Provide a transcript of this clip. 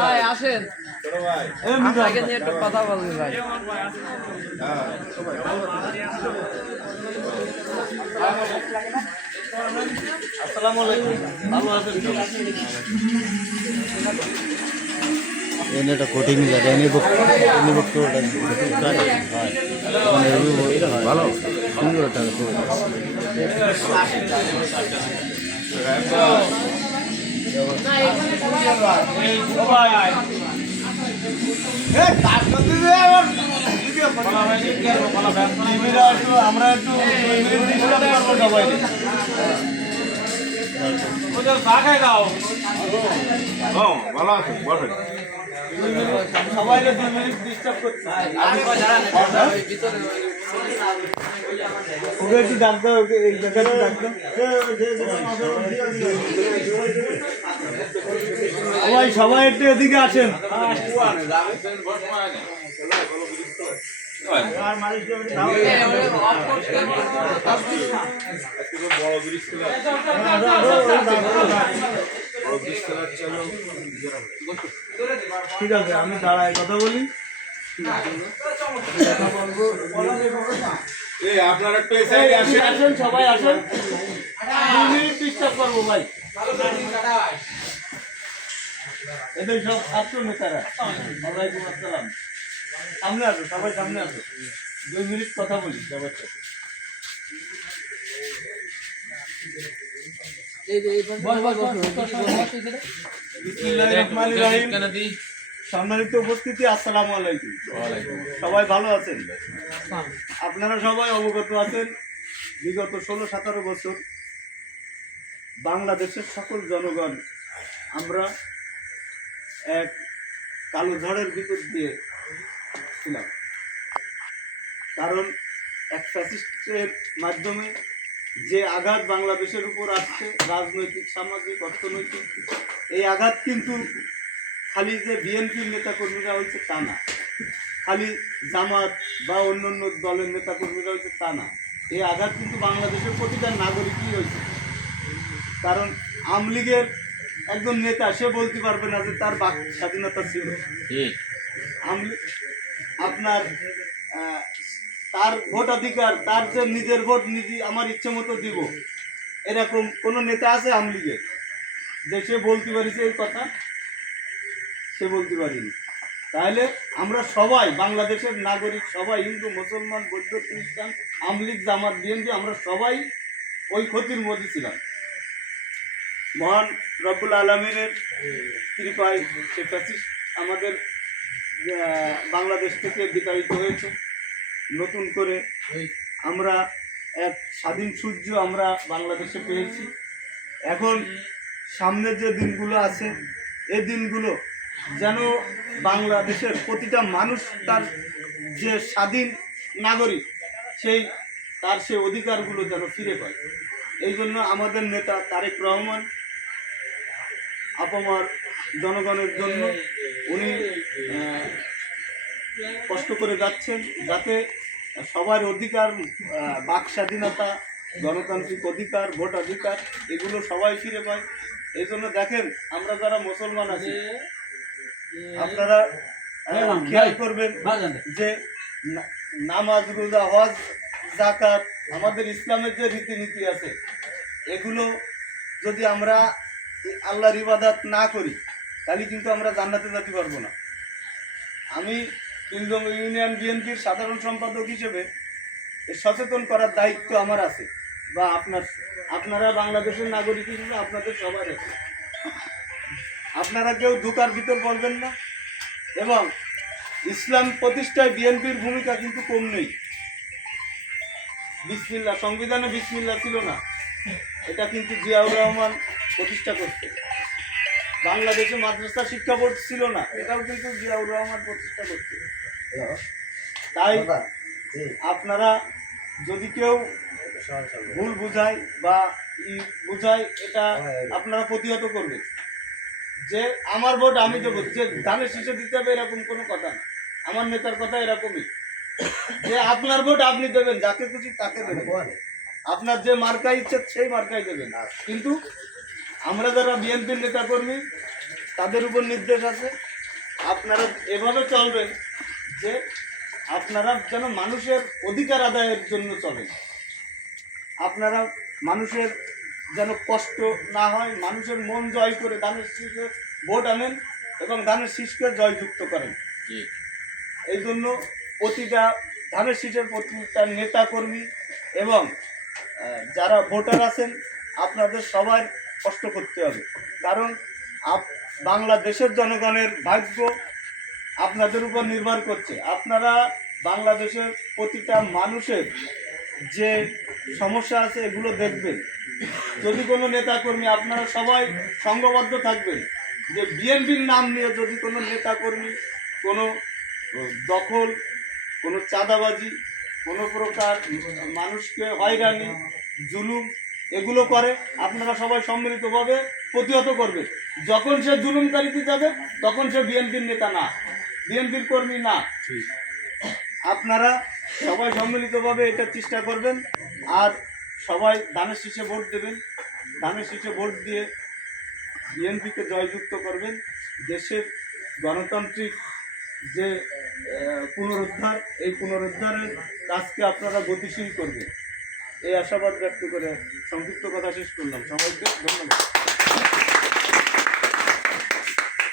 ভাই আসেন, আপনাকে নিয়ে একটু কথা বলবি ভাই। আসসালামু আলাইকুম, ভালো আছেন? એને તો કોટિંગ કરે એની બુક તો ভালো সুন্দর একটা আমরা একটু সবাই চা খাই দাও। ভালো আছে বসেন। সবাই 2 মিনিট ডিস্টার্ব করছে। ওকে একটু ডাক দাও, ওকে এই জায়গাটা ডাক দাও। সবাই একটু এদিকে আসেন। ঠিক আছে, আমি দাঁড়াই কথা বলি। আপনারা একটু এই সাইডে আসেন, সবাই আসেন। 2 মিনিট ডিস্টার্ব করবো ভাই। এদের সব ছাত্র নেতারা। ওয়ালাইকুম আসসালাম। সামনে আসো, সবাই সামনে আসো। 2 মিনিট কথা বলি সবার সাথে। সম্মানিত উপস্থিতি, আসসালামু আলাইকুম। সবাই ভালো আছেন? আপনারা সবাই অবগত আছেন, বিগত 16-17 বছর বাংলাদেশের সকল জনগণ আমরা এক কালো ঝড়ের ভিতর দিয়ে ছিলাম। কারণ এক ফ্যাসিস্টের মাধ্যমে যে আঘাত বাংলাদেশের উপর আসছে, রাজনৈতিক, সামাজিক, অর্থনৈতিক, এই আঘাত কিন্তু খালি যে বিএনপির নেতাকর্মীরা হয়েছে তা না, খালি জামাত বা অন্যান্য দলের নেতাকর্মীরা হয়েছে তা না, এই আঘাত কিন্তু বাংলাদেশের প্রতিটা নাগরিকই হয়েছে। কারণ আওয়ামী লীগের একজন নেতা, সে বলতে পারবে না যে তার বাক স্বাধীনতা ছিল। আপনার তার ভোটাধিকার, তার যে নিজের ভোট নিজে আমার ইচ্ছে মতো দিব, এরকম কোন নেতা আছে আওয়ামী লীগের যে সে বলতে পারিছে এই কথা? সে বলতে পারিনি। তাহলে আমরা সবাই বাংলাদেশের নাগরিক, সবাই হিন্দু, মুসলমান, বৌদ্ধ, খ্রিস্টান, আওয়ামী লীগ, জামাত, বিএনপি, আমরা সবাই ওই ক্ষতির মধ্যে ছিলাম। মহান রব্বুল আলমিনের কৃপায় সে ফ্যাসিস্ট আমাদের বাংলাদেশ থেকে বিতাড়িত হয়েছে। নতুন করে আমরা এক স্বাধীন সূর্য আমরা বাংলাদেশে পেয়েছি। এখন সামনে যে দিনগুলো আছে, এই দিনগুলো যেন বাংলাদেশের প্রতিটা মানুষ তার যে স্বাধীন নাগরিক, তার সেই অধিকারগুলো যেন ফিরে পায়। এই জন্য আমাদের নেতা তারেক রহমান আপামর জনগণের জন্য উনি কষ্ট করে যাচ্ছেন, যাতে সবার অধিকার, বাক স্বাধীনতা, গণতান্ত্রিক অধিকার, ভোটাধিকার, এগুলো সবাই ফিরে পায়। এই জন্য দেখেন, আমরা যারা মুসলমান আছি, আপনারা খেয়াল করবেন যে নামাজ, রোজা, হজ, যাকাত, আমাদের ইসলামের যে রীতিনীতি আছে, এগুলো যদি আমরা আল্লাহর ইবাদত না করি, তাহলে কিন্তু আমরা জান্নাতে যেতে পারবো না। আমি কিংডম ইউনিয়ন বিএনপির সাধারণ সম্পাদক হিসেবে সচেতন করার দায়িত্ব আমার আছে, বা আপনারা বাংলাদেশের নাগরিক হিসেবে আপনাদের সবার আছে। আপনারা কেউ ধোঁকার ভিতর পড়বেন না, এবং ইসলাম প্রতিষ্ঠায় বিএনপির ভূমিকা কিন্তু কম নেই। বিসমিল্লাহ, সংবিধানে বিসমিল্লাহ ছিল না, এটা কিন্তু জিয়াউর রহমান প্রতিষ্ঠা করতে। বাংলাদেশে মাদ্রাসা শিক্ষা বোর্ড ছিল না, এটাও কিন্তু জিয়াউর রহমান প্রতিষ্ঠা করতে। তাই আপনারা যদি কেউ ভুল বুঝায় বা বুঝায়, এটা আপনারা প্রতিহত করবেন যে আমার ভোট আমি দেবো, যে ধানের শীষে দিতে হবে এরকম কোনো কথা না। আমার নেতার কথা এরকমই যে আপনার ভোট আপনি দেবেন, যাকে খুশি তাকে দেবেন, আপনার যে মার্কা ইচ্ছে সেই মার্কাই দেবেন। কিন্তু আমরা যারা বিএনপির নেতা কর্মী, তাদের উপর নির্দেশ আছে। আপনারা এভাবে চলবেন যে আপনারা যেন মানুষের অধিকার আদায়ের জন্য চলেন। আপনারা মানুষের যেন কষ্ট না হয়, মানুষের মন জয় করে ধানের শীষে ভোট আনেন এবং ধানের শীষকে জয়যুক্ত করেন। এই জন্য প্রতিটা ধানের শীষের প্রতিটা নেতাকর্মী এবং যারা ভোটার আছেন আপনাদের সবার কষ্ট করতে হবে, কারণ বাংলাদেশের জনগণের ভাগ্য আপনাদের উপর নির্ভর করছে। আপনারা বাংলাদেশের প্রতিটা মানুষের যে সমস্যা আছে এগুলো দেখবেন। যদি কোনো নেতাকর্মী, আপনারা সবাই সংঘবদ্ধ থাকবেন যে বিএনপির নাম নিয়ে যদি কোনো নেতাকর্মী কোনো দখল, কোনো চাঁদাবাজি, কোনো প্রকার মানুষকে হয়রানি, জুলুম এগুলো করে, আপনারা সবাই সম্মিলিতভাবে প্রতিহত করবে। যখন সে জুলুমকারীতে যাবে তখন সে বিএনপির নেতা না, বিএনপির কর্মী না। আপনারা সবাই সম্মিলিতভাবে এটা চেষ্টা করবেন। আর সবাই ধানের শীষে ভোট দেবেন, ধানের শীষে ভোট দিয়ে বিএনপিকে জয়যুক্ত করবেন। দেশের গণতান্ত্রিক যে পুনরুদ্ধার, এই পুনরুদ্ধারের কাজকে আপনারা গতিশীল করবেন, এই আশাবাদ ব্যক্ত করে সংক্ষিপ্ত কথা শেষ করলাম। সবাইকে ধন্যবাদ।